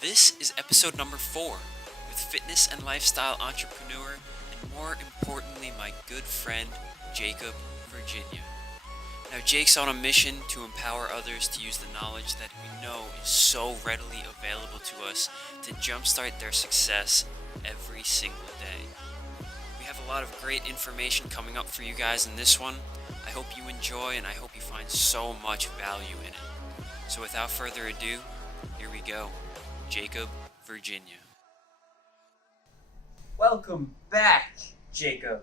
This is episode number 4 with fitness and lifestyle entrepreneur and more importantly my good friend Jacob Virginia. Now Jake's on a mission to empower others to use the knowledge that we know is so readily available to us to jumpstart their success every single day. We have a lot of great information coming up for you guys in this one. I hope you enjoy and I hope you find so much value in it. So without further ado, here we go. Jacob, Virginia. Welcome back, Jacob.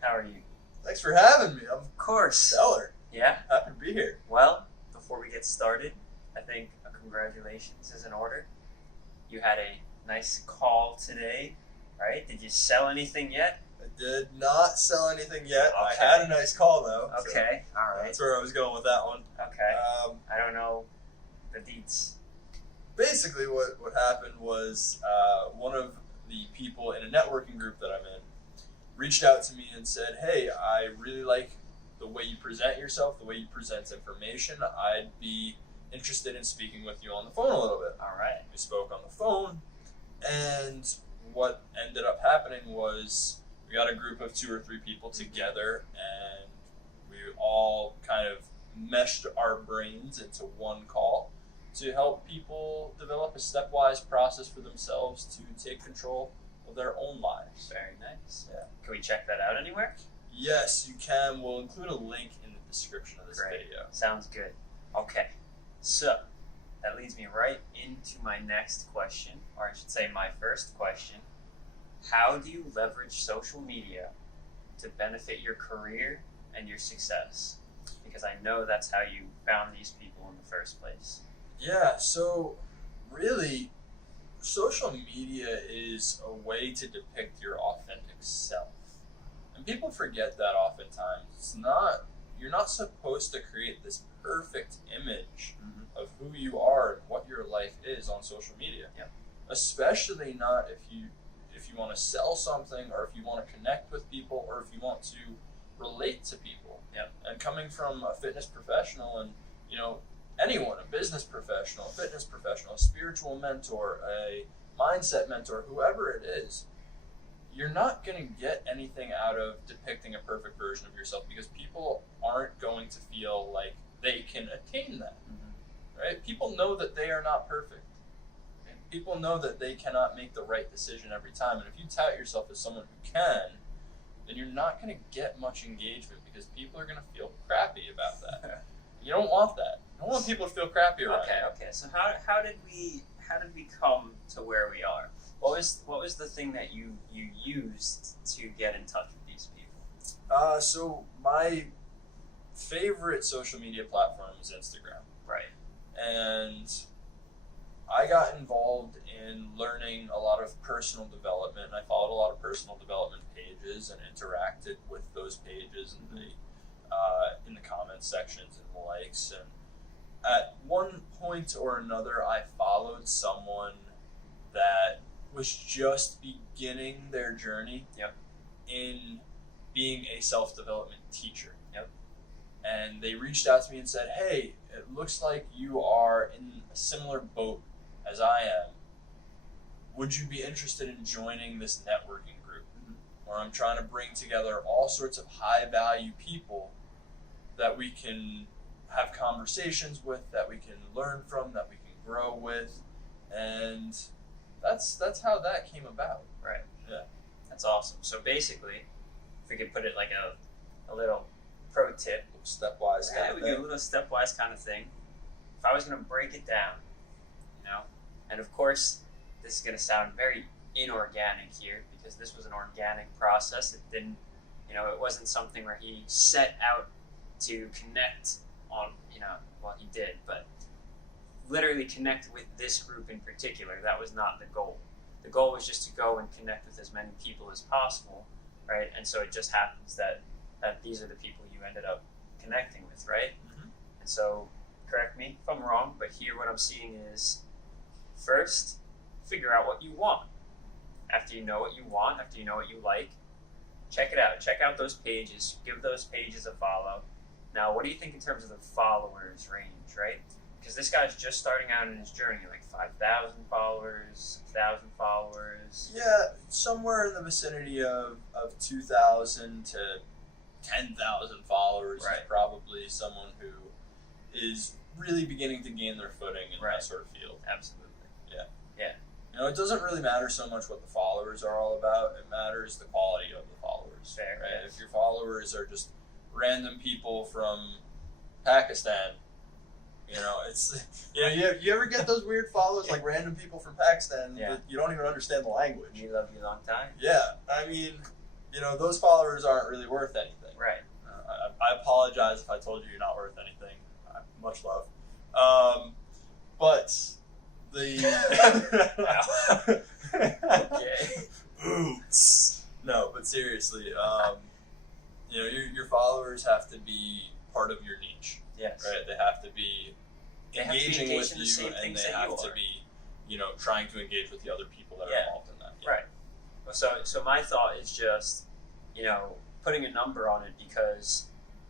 How are you? Thanks for having me. I'm Of course. stellar. Yeah? Happy to be here. Well, before we get started, I think a congratulations is in order. You had a nice call today, right? Did you sell anything yet? I did not sell anything yet. Okay. I had a nice call though. so Okay, alright. That's where I was going with that one. Okay. I don't know the deets. Basically, what happened was one of the people in a networking group that I'm in reached out to me and said, "Hey, I really like the way you present yourself, the way you present information. I'd be interested in speaking with you on the phone a little bit." Alright. We spoke on the phone, and what ended up happening was we got a group of 2 or 3 people together, and we all kind of meshed our brains into one call to help people develop a stepwise process for themselves to take control of their own lives. Very nice. Yeah. Can we check that out anywhere? Yes, you can. We'll include a link in the description of this Great. video. Sounds good. Okay. So, that leads me right into my next question, or I should say my first question. How do you leverage social media to benefit your career and your success? Because I know that's how you found these people in the first place. Yeah, so really, social media is a way to depict your authentic self. And people forget that oftentimes. You're not supposed to create this perfect image of who you are and what your life is on social media. Yep. Especially not if you want to sell something, or if you want to connect with people, or if you want to relate to people. Yep. And coming from a fitness professional and, anyone, a business professional, a fitness professional, a spiritual mentor, a mindset mentor, whoever it is, you're not going to get anything out of depicting a perfect version of yourself, because people aren't going to feel like they can attain that, right? People know that they are not perfect. People know that they cannot make the right decision every time. And if you tout yourself as someone who can, then you're not going to get much engagement, because people are going to feel crappy about that. You don't want that. You don't want people to feel crappy around you. Okay. So how did we come to where we are? What was the thing that you used to get in touch with these people? So my favorite social media platform is Instagram. Right. And I got involved in learning a lot of personal development. I followed a lot of personal development pages and interacted with those pages in the comments sections and the likes. And at one point or another, I followed someone that was just beginning their journey in being a self-development teacher. Yep. And they reached out to me and said, "Hey, it looks like you are in a similar boat as I am. Would you be interested in joining this networking group where I'm trying to bring together all sorts of high-value people that we can have conversations with, that we can learn from, that we can grow with?" And that's how that came about. Right. Yeah. That's awesome. So basically, if we could put it like a little pro tip, Stepwise kind we of do a thing. little stepwise kind of thing. If I was going to break it down, and of course, this is going to sound very inorganic here, because this was an organic process. It didn't, it wasn't something where he set out to connect on, well, he did, but literally connect with this group in particular. That was not the goal. The goal was just to go and connect with as many people as possible, right? And so it just happens that these are the people you ended up connecting with, right? Mhm. And so, correct me if I'm wrong, but here what I'm seeing is, first, figure out what you want. After you know what you want, after you know what you like, check it out. Check out those pages. Give those pages a follow. Now, what do you think in terms of the followers range, right? because this guy's just starting out in his journey, like 5,000 followers, 1,000 followers. Yeah, somewhere in the vicinity of 2,000 to 10,000 followers Right. is probably someone who is really beginning to gain their footing in Right. that sort of field. Absolutely. You know, it doesn't really matter so much what the followers are all about. It matters the quality of the followers. Fair, right? yes. If your followers are just random people from Pakistan, you know, it's you ever get those weird follows like random people from Pakistan Yeah. that you don't even understand the language. We love you long time. Yeah, I mean, you know, those followers aren't really worth anything. Right. I apologize if I told you you're not worth anything. Much love. But the Okay. Oops. No, but seriously, you know, your followers have to be part of your niche, Yes. right? They have to be They have to be engaging engaged with in the you, same and things they that have you to are. be, you know, trying to engage with the other people that are Yeah. involved in that. Yeah. Right. So my thought is just, you know, putting a number on it, because,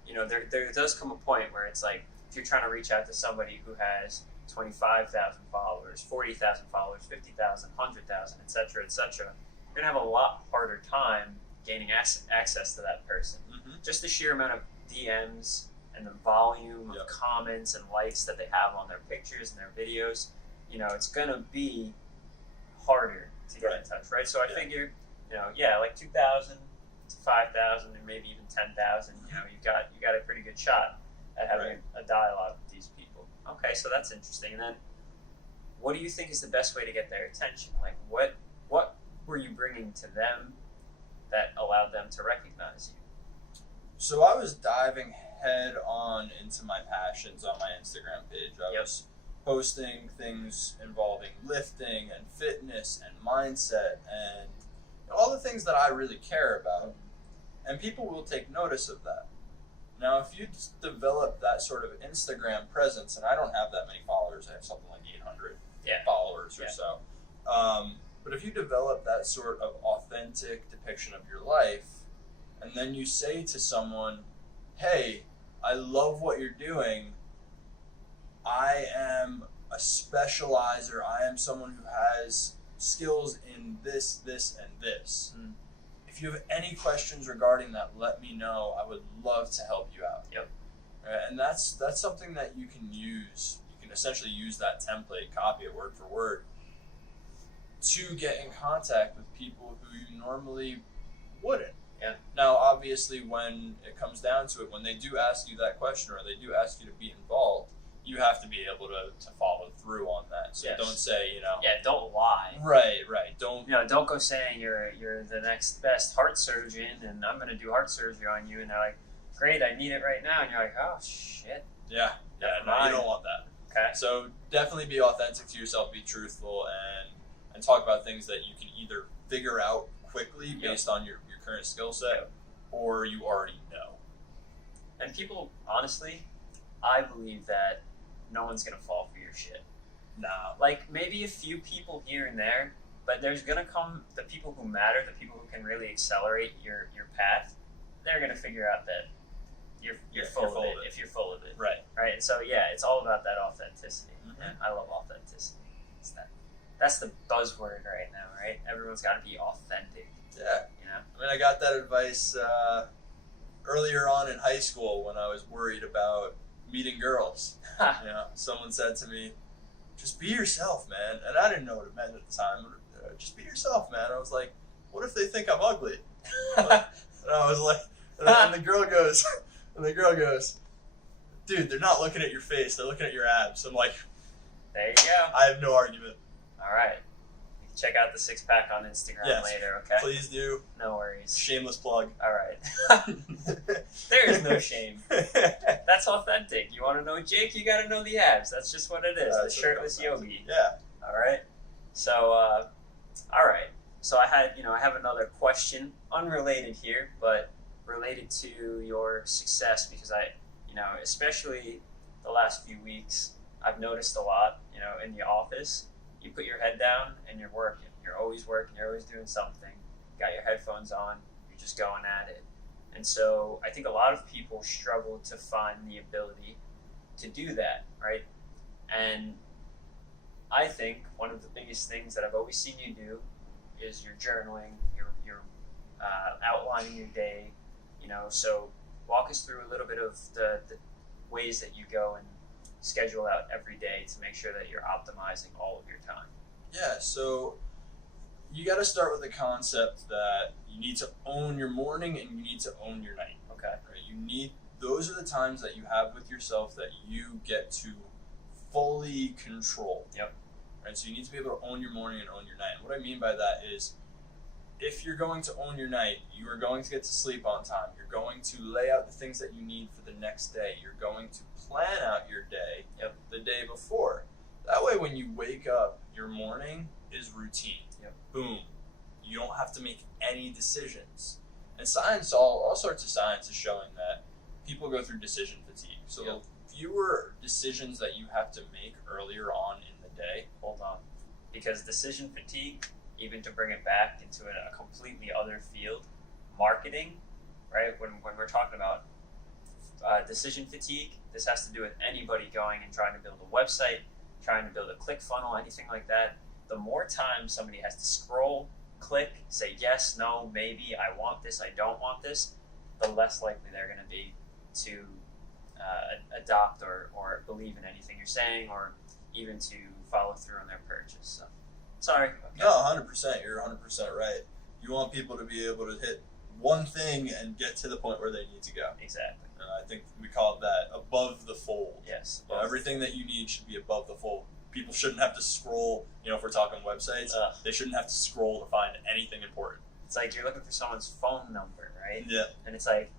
you know, there does come a point where it's like, if you're trying to reach out to somebody who has 25,000 followers, 40,000 followers, 50,000, 100,000, etc., etc., you're gonna have a lot harder time gaining access to that person. Mm-hmm. Just the sheer amount of DMs and the volume of Yep. comments and likes that they have on their pictures and their videos, you know, it's gonna be harder to get in Right. touch, right? So I Yeah. figure, you know, yeah, like 2,000 to 5,000 and maybe even 10,000. You know, you got a pretty good shot at having a dialogue with these people. Okay, so that's interesting. And then, what do you think is the best way to get their attention? Like, what were you bringing to them that allowed them to recognize you? So I was diving head on into my passions on my Instagram page. I Yep. was posting things involving lifting and fitness and mindset and all the things that I really care about. And people will take notice of that. Now, if you just develop that sort of Instagram presence, and I don't have that many followers, I have something like 800 Yeah. followers or Yeah. so. But if you develop that sort of authentic depiction of your life, and then you say to someone, hey, I love what you're doing. I am a specializer. I am someone who has skills in this, this, and this. Mm. If you have any questions regarding that, let me know. I would love to help you out. Yep. And that's something that you can use. You can essentially use that template, copy it word for word, to get in contact with people who you normally wouldn't. Yeah. Now, obviously, when it comes down to it, when they do ask you that question or they do ask you to be involved, you have to be able to follow through on that. So Yes. don't say, you know, Yeah, don't lie. right, don't, You know, don't go saying you're the next best heart surgeon and I'm going to do heart surgery on you, and they're like, great, I need it right now, and you're like, oh shit. yeah, no, you mind. don't want that. Okay. So definitely be authentic to yourself, be truthful, and talk about things that you can either figure out quickly based on your current skill set, Yep. or you already know. And people, honestly, I believe that no one's gonna fall for your shit. Nah. Like, maybe a few people here and there, but there's gonna come the people who matter, the people who can really accelerate your path. They're gonna figure out that you're full of it if you're full of it, Right. right? And so yeah, it's all about that authenticity. Mhm. And I love authenticity. That's the buzzword right now, right? Everyone's got to be authentic. Yeah. You know. I mean, I got that advice earlier on in high school when I was worried about meeting girls. You know, someone said to me, "Just be yourself, man." And I didn't know what it meant at the time. Just be yourself, man. I was like, "What if they think I'm ugly?" And I was like, and the girl goes, "Dude, they're not looking at your face. They're looking at your abs." I'm like, There you go. I have no argument. All right. You can check out the 6-pack on Instagram Yes. later, okay? Please do. No worries. Shameless plug. All right. There is no shame. That's authentic. You want to know Jake? You got to know the abs. That's just what it is. That's The what it shirtless comes down to. yogi. Yeah. All right. So, all right. So I have another question, unrelated here, but related to your success, because especially the last few weeks, I've noticed a lot, in the office, you put your head down and you're working. You're always working. You're always doing something. You got your headphones on. You're just going at it. And so I think a lot of people struggle to find the ability to do that, right? And I think one of the biggest things that I've always seen you do is your journaling, your outlining your day. So walk us through a little bit of the ways that you go and schedule out every day to make sure that you're optimizing all of your time. Yeah, so you got to start with the concept that you need to own your morning and you need to own your night. Okay. Right? Those are the times that you have with yourself that you get to fully control. Yep. Right? So you need to be able to own your morning and own your night. And what I mean by that is, if you're going to own your night, you are going to get to sleep on time. You're going to lay out the things that you need for the next day. You're going to plan out your day the day before. That way, when you wake up, your morning is routine. Yep. Boom. You don't have to make any decisions. And science, all sorts of science is showing that people go through decision fatigue. So Yep. the fewer decisions that you have to make earlier on in the day. Hold on. Because decision fatigue, even to bring it back into a completely other field, marketing, right? When we're talking about decision fatigue, this has to do with anybody going and trying to build a website, trying to build a click funnel, anything like that. The more time somebody has to scroll, click, say yes, no, maybe, I want this, I don't want this, the less likely they're going to be to adopt or believe in anything you're saying, or even to follow through on their purchase. So, sorry. Okay. No, 100%. You're 100% right. You want people to be able to hit one thing and get to the point where they need to go. Exactly. I think we call that above the fold. Yes. Everything that you need should be above the fold. People shouldn't have to scroll, if we're talking websites, they shouldn't have to scroll to find anything important. It's like you're looking for someone's phone number, right? Yeah. And it's like,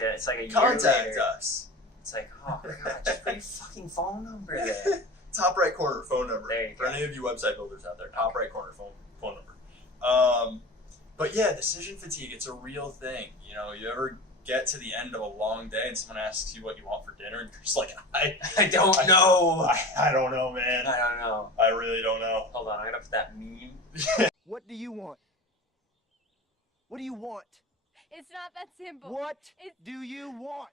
it's like a year Contact later. us. It's like, oh god, just put your fucking phone number there. Top right corner phone number. There you For go. any of you website builders out there, top right corner phone number. But yeah, decision fatigue, it's a real thing. You ever get to the end of a long day and someone asks you what you want for dinner and you're just like, I don't know. I don't know, man. I don't know. I really don't know. Hold on, I gotta put that meme. What do you want? What do you want? It's not that simple. What It's- do you want?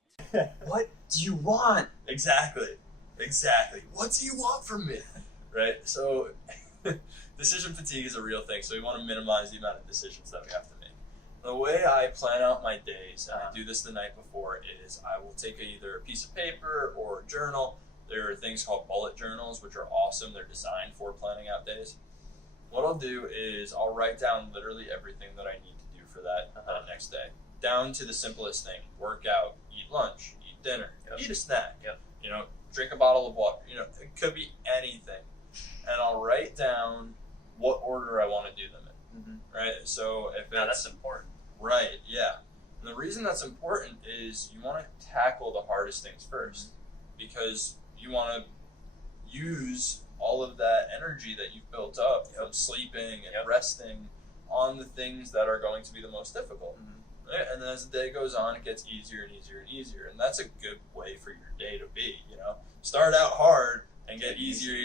What do you want? Exactly. What do you want from me? Right? So decision fatigue is a real thing. So we want to minimize the amount of decisions that we have to make. The way I plan out my days, and I do this the night before, is I will take either a piece of paper or a journal. There are things called bullet journals, which are awesome. They're designed for planning out days. What I'll do is I'll write down literally everything that I need to do for that next day, down to the simplest thing: work out, eat lunch, eat dinner, eat a snack, drink a bottle of water. It could be anything, and I'll write down what order I want to do them in. Mm-hmm. Right. So if Now it's that's important. right, yeah. And the reason that's important is you want to tackle the hardest things first, because you want to use all of that energy that you've built up from sleeping and resting on the things that are going to be the most difficult. Mm-hmm. Right? And then as the day goes on, it gets easier and easier and easier. And that's a good way for your day to be, Start out hard and get easier,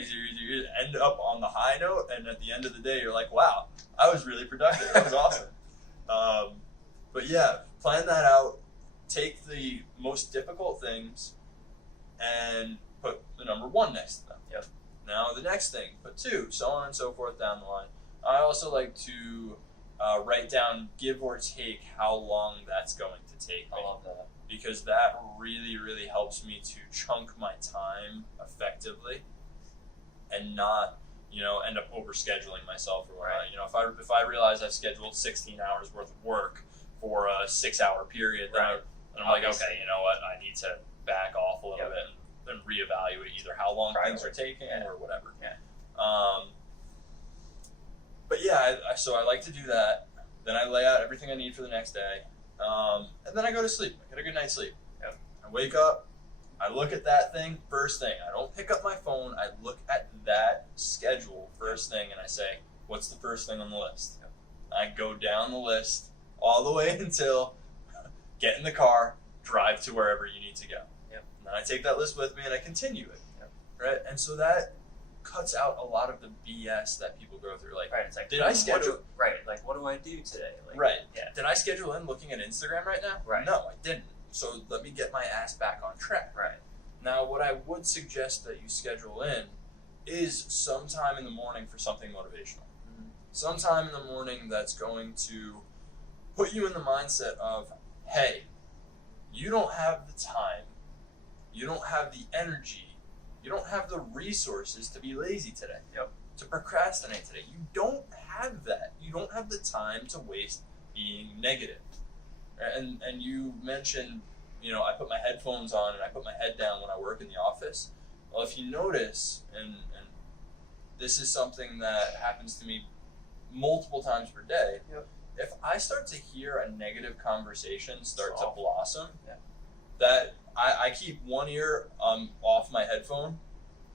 end up on the high note, and at the end of the day, you're like, wow, I was really productive. That was awesome. But yeah, plan that out. Take the most difficult things and put the number 1 next to them. Yep. Now the next thing, put 2, so on and so forth down the line. I also like to write down, give or take, how long that's going to take me. I love that. Because that really, really helps me to chunk my time effectively and not, end up overscheduling myself or whatnot. Right. If I realize I've scheduled 16 hours worth of work for a 6-hour period, then I'm like, okay, you know what, I need to back off a little bit and reevaluate either how long things are taking or whatever. Yeah. But yeah, so I like to do that. Then I lay out everything I need for the next day. And then I go to sleep. I get a good night's sleep. Yep. I wake up. I look at that thing first thing. I don't pick up my phone. I look at that schedule first thing and I say, what's the first thing on the list? Yep. I go down the list all the way until get in the car, drive to wherever you need to go. Yep. And then I take that list with me and I continue it. Yep. Right? And so that cuts out a lot of the BS that people go through. Like, Right. It's like, did I schedule? Like, what do I do today? Like, Right. Yeah. Did I schedule in looking at Instagram right now? Right. No, I didn't. So let me get my ass back on track. Right. Now, what I would suggest that you schedule in is sometime in the morning for something motivational. Sometime in the morning that's going to put you in the mindset of, hey, you don't have the time, you don't have the energy, you don't have the resources to be lazy today, to procrastinate today. You don't have that. You don't have the time to waste being negative. And you mentioned, I put my headphones on and I put my head down when I work in the office. Well, if you notice, and this is something that happens to me multiple times per day, if I start to hear a negative conversation start to blossom, that I keep one ear off my headphone,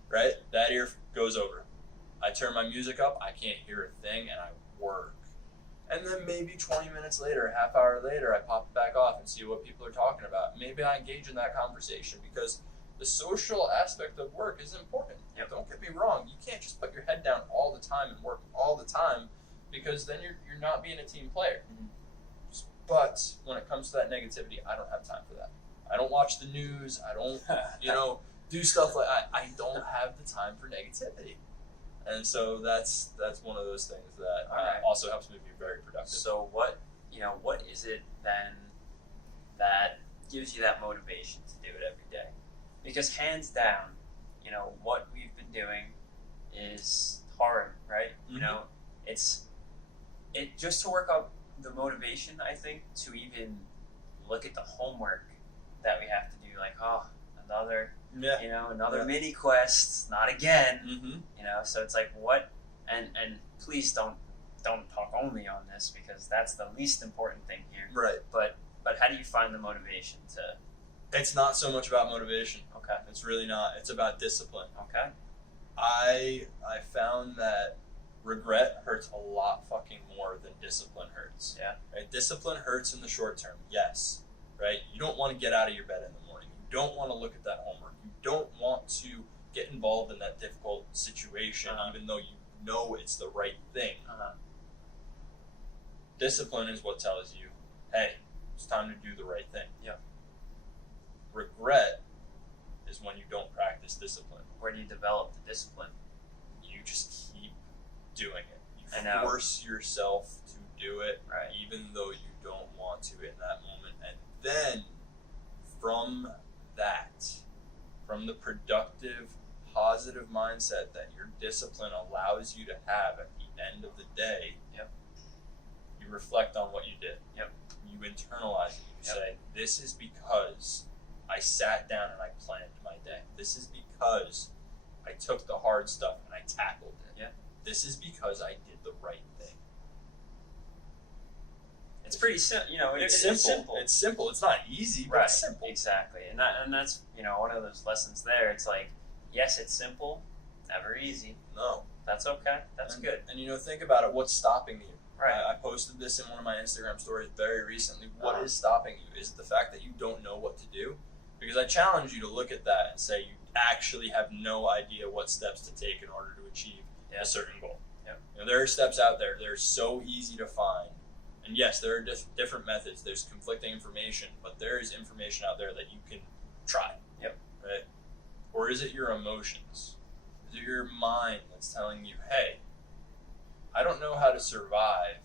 right? That ear goes over. I turn my music up, I can't hear a thing, and I work. And then maybe 20 minutes later, a half hour later, I pop it back off and see what people are talking about. Maybe I engage in that conversation, because the social aspect of work is important. Don't get me wrong. You can't just put your head down all the time and work all the time, because then you're not being a team player. But when it comes to that negativity, I don't have time for that. I don't watch the news. I don't, do stuff like I don't have the time for negativity. And so that's one of those things that also helps me be very productive. So what is it then that gives you that motivation to do it every day? Because hands down, what we've been doing is hard, right? It just to work up the motivation, I think, to even look at the homework that we have to do, like, another mini quest, not again. So it's like, what, and please don't talk only on this, because that's the least important thing here. Right. But how do you find the motivation to? It's not so much about motivation. Okay. It's really not. It's about discipline. Okay. I found that regret hurts a lot fucking more than discipline hurts. Yeah. Right? Discipline hurts in the short term, yes. Right? You don't want to get out of your bed in the morning. You don't want to look at that homework. You don't want to get involved in that difficult situation, even though you know it's the right thing. Discipline is what tells you, hey, it's time to do the right thing. Yeah. Regret is when you don't practice discipline. Where do you develop the discipline? You just keep doing it. I You know. force yourself to do it, Right. even though you don't want to in that moment. And then from that, from the productive, positive mindset that your discipline allows you to have at the end of the day, you reflect on what you did. You internalize it. You say, this is because I sat down and I planned my day. This is because I took the hard stuff and I tackled it. This is because I did the right thing. It's pretty simple. It's It's simple. simple. It's simple. It's not easy, but Right. it's simple. Exactly. And that's one of those lessons there. It's like, yes, it's simple, never easy. No. That's okay. That's good. And think about it. What's stopping you? Right. I posted this in one of my Instagram stories very recently. What is stopping you? Is it the fact that you don't know what to do? Because I challenge you to look at that and say you actually have no idea what steps to take in order to achieve a certain goal. There are steps out there. They're so easy to find. And yes, there are different methods. There's conflicting information, but there is information out there that you can try. Right? Or is it your emotions? Is it your mind that's telling you, hey, I don't know how to survive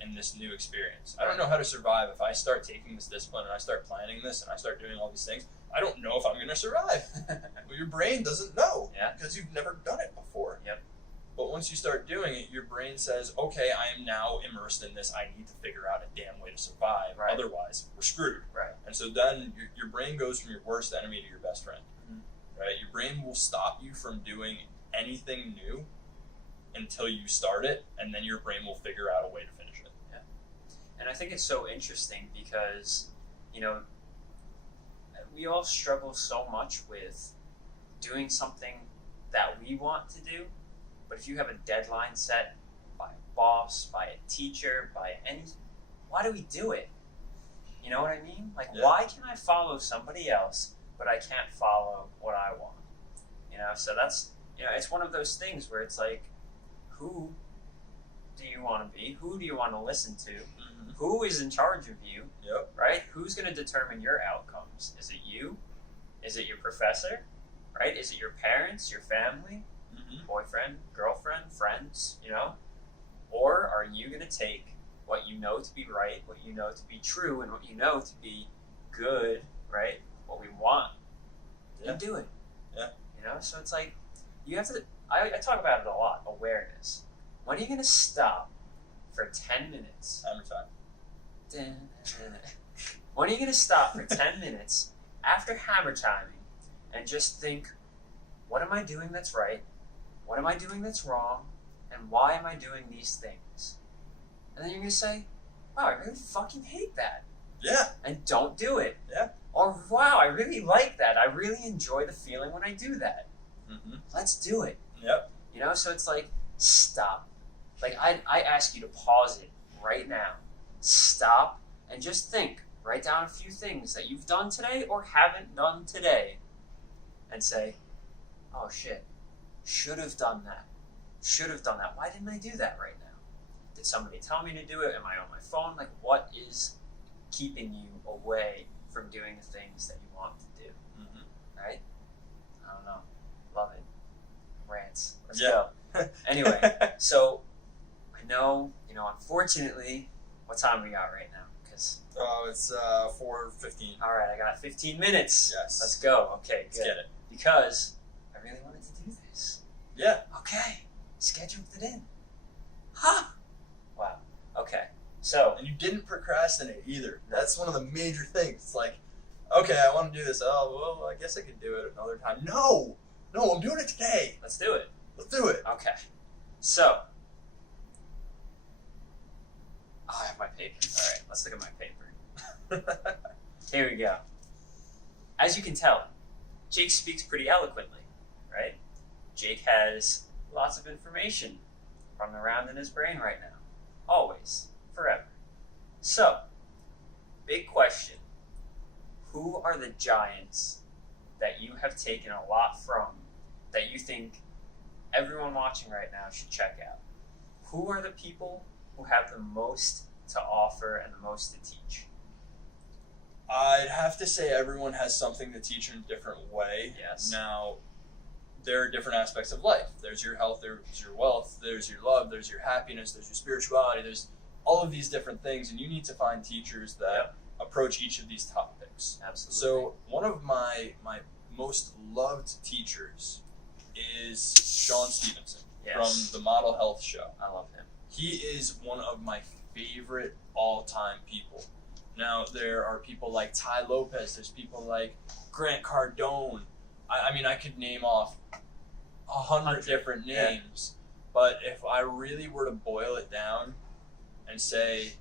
in this new experience. I don't know how to survive if I start taking this discipline and I start planning this and I start doing all these things. I don't know if I'm going to survive. Well, your brain doesn't know because you've never done it before. But once you start doing it, your brain says, okay, I am now immersed in this. I need to figure out a damn way to survive. Right. Otherwise, we're screwed. Right. And so then your brain goes from your worst enemy to your best friend. Right? Your brain will stop you from doing anything new until you start it, and then your brain will figure out a way to finish it. And I think it's so interesting because, we all struggle so much with doing something that we want to do, but if you have a deadline set by a boss, by a teacher, why do we do it? You know what I mean? Like, why can I follow somebody else, but I can't follow what I want? So that's, it's one of those things where it's like, who do you want to be? Who do you want to listen to? Who is in charge of you? Right? Who's going to determine your outcomes? Is it you? Is it your professor? Right? Is it your parents, your family, boyfriend, girlfriend, friends, Or are you going to take what you know to be right, what you know to be true, and what you know to be good, right? What we want, Yeah. and do it. Yeah. So it's like, you have to, I talk about it a lot, awareness. When are you going to stop for 10 minutes? Hammer time. When are you going to stop for 10 minutes after hammer timing and just think, what am I doing that's right? What am I doing that's wrong? And why am I doing these things? And then you're going to say, wow, I really fucking hate that. Yeah. And don't do it. Yeah. Or, wow, I really like that. I really enjoy the feeling when I do that. Mm-hmm. Let's do it. Yep. So it's like, stop. Like, I ask you to pause it right now. Stop and just think. Write down a few things that you've done today or haven't done today. And say, oh shit, should have done that. Should have done that. Why didn't I do that right now? Did somebody tell me to do it? Am I on my phone? Like, what is keeping you away from doing the things that you want to do? Mm-hmm. Right? I don't know. Love it. Rants. Let's Yeah. go. Anyway, so I know, unfortunately, what time we got right now? Because It's 4:15. all right, I got 15 minutes. Yes. Let's go. Okay, Let's good. get it. Because I really wanted to do this. Yeah. Okay, scheduled it in. Huh. Wow. Okay. So And you didn't procrastinate either. That's one of the major things. It's like, okay, I want to do this. Oh, well, I guess I could do it another time. No, I'm doing it today. let's do it. Let's do it. Okay. So I have my paper. All right, let's look at my paper. Here we go. As you can tell, Jake speaks pretty eloquently, right? Jake has lots of information running around in his brain right now. Always. Forever. So, big question. Who are the giants that you have taken a lot from that you think everyone watching right now should check out? Who are the people who have the most to offer and the most to teach? I'd have to say everyone has something to teach in a different way. Yes. Now, there are different aspects of life. There's your health, there's your wealth, there's your love, there's your happiness, there's your spirituality, there's all of these different things, and you need to find teachers that approach each of these topics. Absolutely. So one of my most loved teachers is Sean Stevenson Yes. from the Model Health Show. I love him. He is one of my favorite all-time people. Now, there are people like Ty Lopez, there's people like Grant Cardone. I mean, I could name off 100 different names, but if I really were to boil it down and say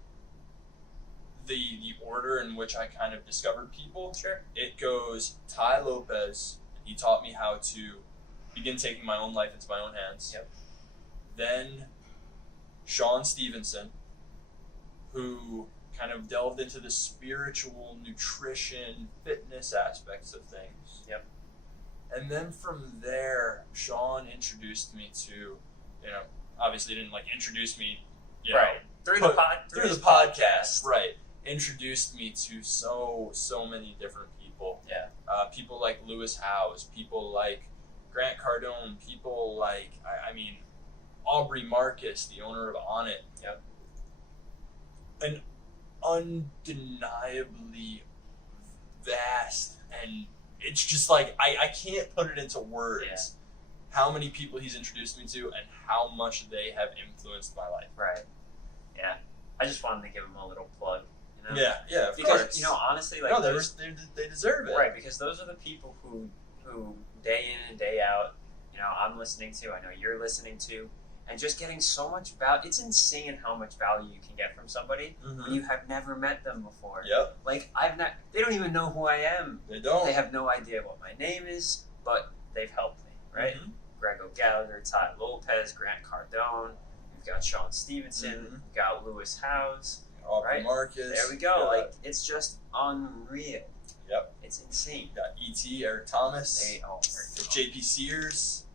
the order in which I kind of discovered people, Sure. it goes Ty Lopez. He taught me how to begin taking my own life into my own hands. Yep. Then Sean Stevenson, who kind of delved into the spiritual nutrition, fitness aspects of things. Yep. And then from there, Sean introduced me to, obviously didn't introduce me, Right. Through the podcast, right? Introduced me to so many different people. Yeah. People like Lewis Howes, people like Grant Cardone, people like Aubrey Marcus, the owner of On It. Yep. An undeniably vast, and it's just like I can't put it into words how many people he's introduced me to and how much they have influenced my life. Right. Yeah. I just wanted to give him a little plug. Yeah, of Because course. honestly, no, those, they deserve it. right? Because those are the people who day in and day out, I'm listening to. I know you're listening to, and just getting so much value. It's insane how much value you can get from somebody when you have never met them before. Yep. They don't even know who I am. They don't. They have no idea what my name is, but they've helped me, right? Mhm. Grego Gallagher, Ty Lopez, Grant Cardone. We've got Sean Stevenson. Mhm. We've got Lewis Howes. Aubrey Right. Marcus. There we go. Yeah. It's just unreal. Yep. It's insane. Got E.T., Eric Thomas, Very J.P. Sears,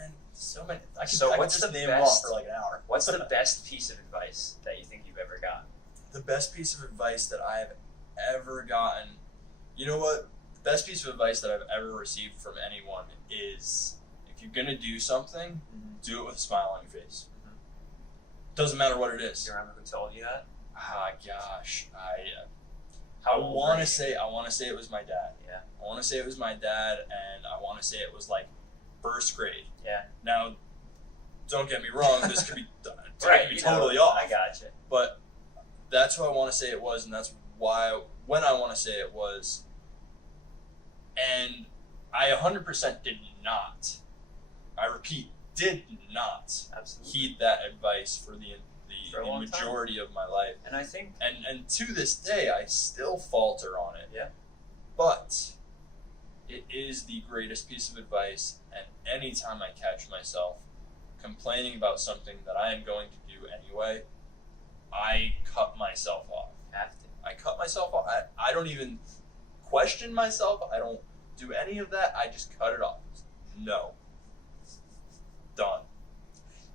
and so many. I could what's just the name them off best- for an hour. What's the best piece of advice that you think you've ever gotten? The best piece of advice that I have ever gotten? You know what? best piece of advice that I've ever received from anyone is, if you're gonna do something, do it with a smile on your face. Doesn't matter what it is. Do you remember who told you that? Ah, gosh, How I old want were to say it was my dad. Yeah. I want to say it was my dad, and I want to say it was like first grade. Yeah. Now, don't get me wrong. This could be Right. be you totally know, off. I gotcha. But that's who I want to say it was, and that's why when I want to say it was. And I 100% did not. I repeat, did not Absolutely. heed that advice for the For a long time. majority of my life. And I think And to this day, I still falter on it. Yeah. But it is the greatest piece of advice, and anytime I catch myself complaining about something that I am going to do anyway, I cut myself off. have to. I cut myself off. I don't even question myself. I don't do any of that. I just cut it off. No. Done.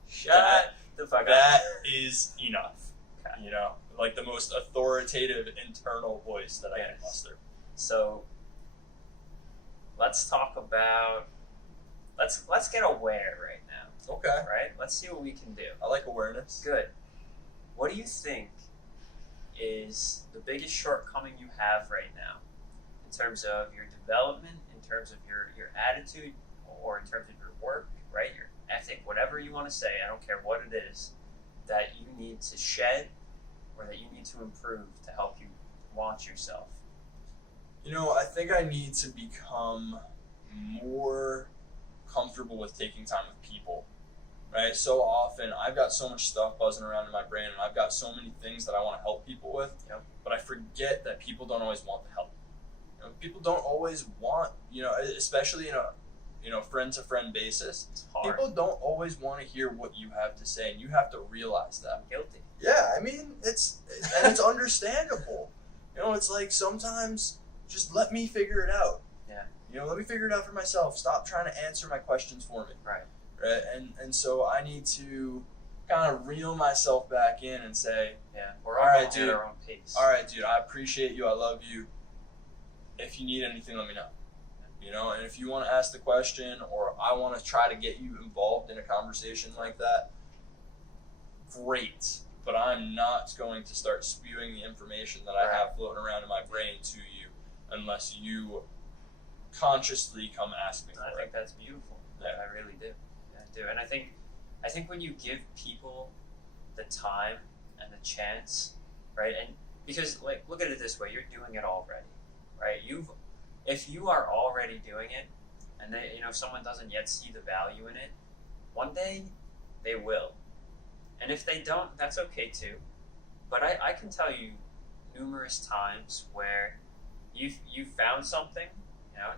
Shut the fuck up. That is enough. Okay. You know, like the most authoritative internal voice that I can Yes. muster. So let's talk about let's get aware right now, Okay. right? Let's see what we can do. I like awareness. Good. What do you think is the biggest shortcoming you have right now in terms of your development, in terms of your attitude, or in terms of your work, right? Your ethic, whatever you want to say, I don't care what it is, that you need to shed or that you need to improve to help you launch yourself. You know, I think I need to become more comfortable with taking time with people. Right? So often I've got so much stuff buzzing around in my brain, and I've got so many things that I want to help people with. Yep. But I forget that people don't always want the help. You know, people don't always want, especially in a friend to friend basis. It's hard. People don't always want to hear what you have to say, and you have to realize that. I'm guilty. Yeah, I mean, it's understandable. It's like sometimes just let me figure it out. Yeah. Let me figure it out for myself. Stop trying to answer my questions for me. Right. Right? And so I need to kind of reel myself back in and say, Yeah. We're All all right, going dude. at our own pace. all right, dude, I appreciate you. I love you. If you need anything, let me know. And if you want to ask the question, or I want to try to get you involved in a conversation like that, great. But I'm not going to start spewing the information that I Right. have floating around in my brain to you unless you consciously come ask me I for think it. that's beautiful. Yeah. I really do. I do. And I think when you give people the time and the chance, right? And because look at it this way, you're doing it already, right? If you are already doing it, and if someone doesn't yet see the value in it, one day they will. And if they don't, that's okay too. But I can tell you numerous times where you found something.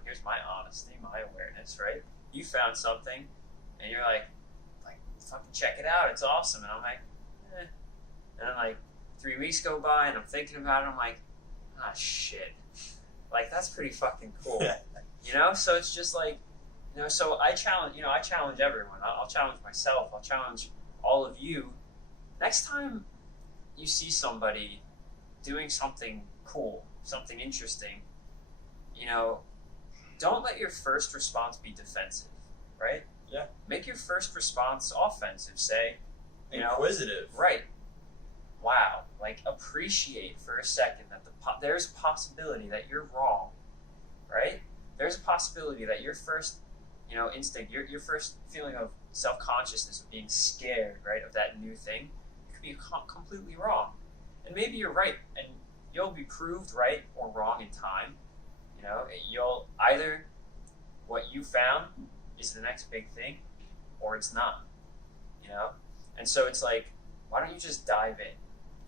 Here's my honesty, my awareness, right? You found something, and you're like, fucking check it out, it's awesome. And I'm like, eh. And then 3 weeks go by, and I'm thinking about it. I'm like, ah, shit. That's pretty fucking cool. So it's just so I challenge everyone. I'll challenge myself. I'll challenge all of you. Next time you see somebody doing something cool, something interesting, don't let your first response be defensive, right? Yeah. Make your first response offensive. Say, Inquisitive. right. Wow. Appreciate for a second that there's a possibility that you're wrong, right? There's a possibility that your first, instinct, your first feeling of self-consciousness, of being scared, right, of that new thing, it could be completely wrong. And maybe you're right, and you'll be proved right or wrong in time. You'll either what you found is the next big thing, or it's not. And so it's why don't you just dive in?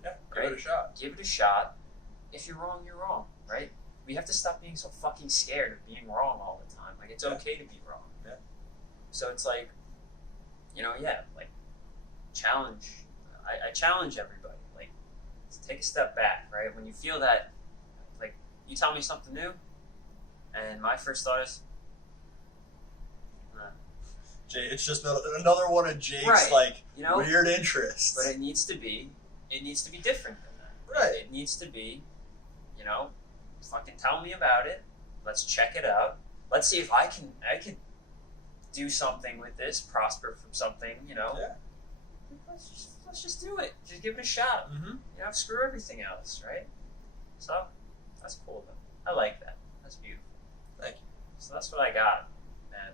Yeah, give it a shot. Give it a shot. If you're wrong, you're wrong, right? We have to stop being so fucking scared of being wrong all the time. It's Yeah. okay to be wrong. Yeah. So it's challenge. I challenge everybody. Take a step back, right? When you feel that, you tell me something new, and my first thought is, Jay, it's just another one of Jake's Right. weird interests. but it needs to be different than that. Right. It needs to be, fucking tell me about it, Let's check it out. Let's see if I can do something with this, prosper from something, you know. Yeah. Let's just do it. Just give it a shot. Mm-hmm. You know, screw everything else, right? So that's cool though. I like that. That's beautiful. Thank you. So that's what I got, and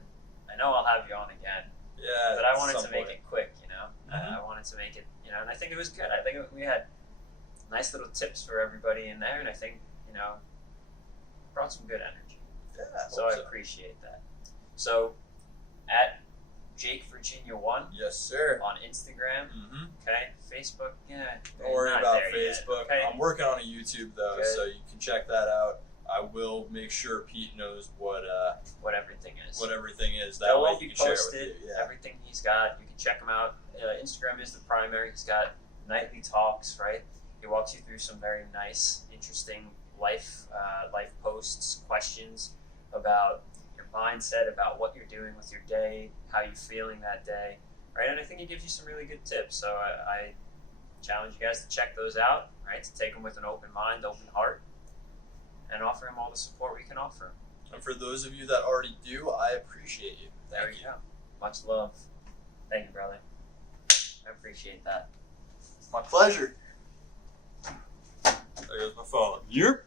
I know I'll have you on again. Yeah. But I at wanted some to make point. it quick, you know. Mhm. I wanted to make it, you know, and I think it was good. I think we had nice little tips for everybody in there, and I think, you know, brought some good energy. Yeah. So hope I appreciate that. So at Jake Virginia 1 Yes, sir. on Instagram, Mm-hmm. okay, Facebook, yeah. Don't worry not about there yet, Facebook. okay? I'm working on a YouTube though, Good. so you can check that out. I will make sure Pete knows what everything is. everything is. That They'll way all you be can share it posted. with you. Yeah. Everything he's got, you can check him out. Instagram is the primary. He's got nightly talks, right? He walks you through some very nice, interesting life posts, questions about your mindset, about what you're doing with your day, how you're feeling that day, right? And I think he gives you some really good tips. So I challenge you guys to check those out, right? To take them with an open mind, open heart, and offer him all the support we can offer him. And for those of you that already do, I appreciate you. There Thank we you. go. Much love. Thank you, brother. I appreciate that. My pleasure. There goes my phone. Yep.